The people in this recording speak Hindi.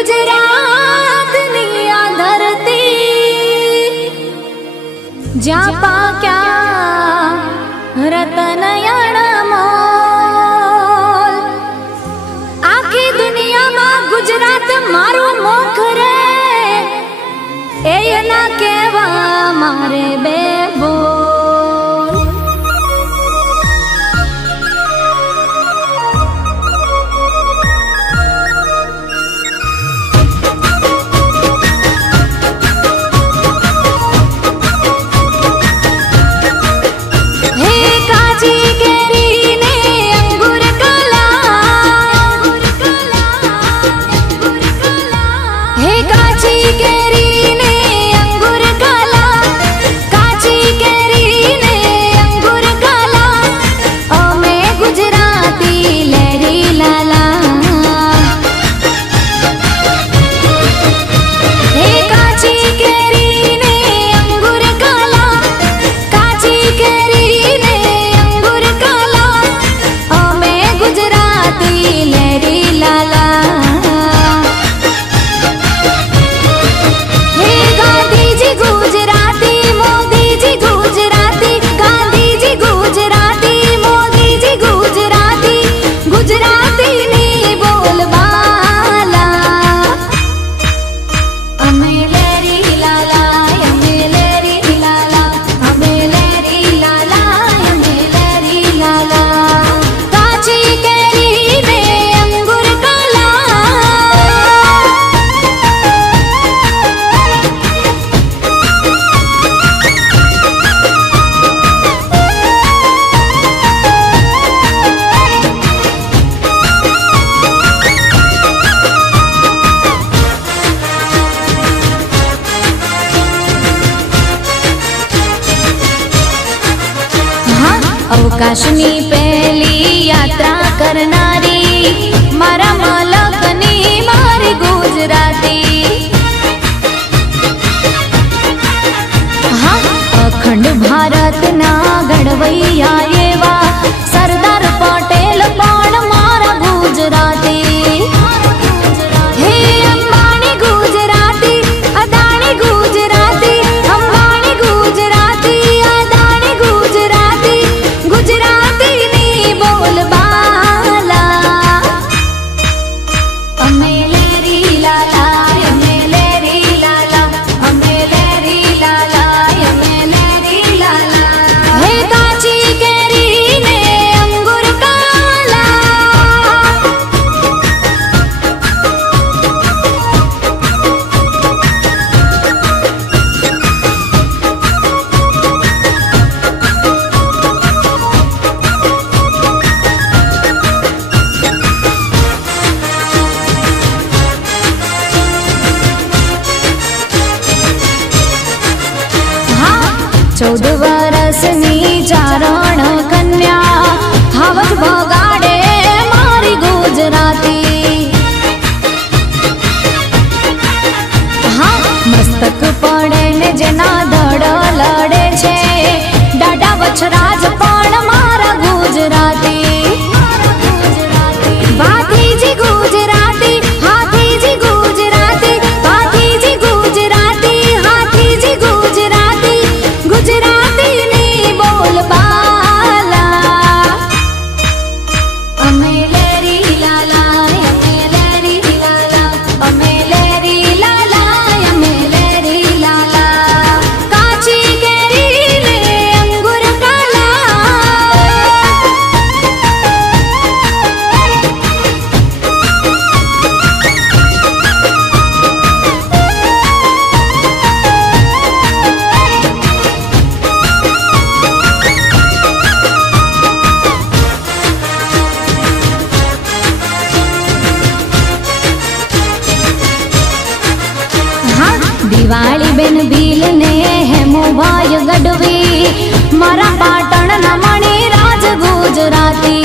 गुजरात नी आ धरती ज्या पाक्या रतन अणमोल। आखी दुनिया में गुजरात मारू मुख रे ए ना केवा मारे बेबो। अवकाशनी पहली यात्रा करनारी मारा मलकनी मारी गुजराती। हाँ अखंड भारत ना घड़वैया एवा सरदार पटेल पण मारा गुजराती। हे अंबानी गुजराती अदानी गुजराती, अंबानी गुजराती अदानी गुजराती, गुजराती नी बोलबाला। अमे लेरी लाला अमे लेरी लाला अमे लेरी लाला अमे लेरी लाला। हे काची केरी ने अंगूर काला। हाँ 14 वर्षनी चारण कन्या हावज भगाड़े मारी गुजराती। हाँ मस्तक पड़े ने जेना धड़ लड़े छे डाडा वछराज पण मारा गुजराती। भातीजी गुजराती हाथीजी गुजराती, भातीजी गुजराती हाथीजी गुजराती, गुजराती नी बोलबाला। अमे लेरी लाला अमे लेरी लाला अमे लेरी लाला अमे लेरी लाला। काची केरी ने अंगूर काला। हाँ दिवाली बेन भील ने हेमो भाई गढ़वी मारा पाटण न मणि राज गुजराती।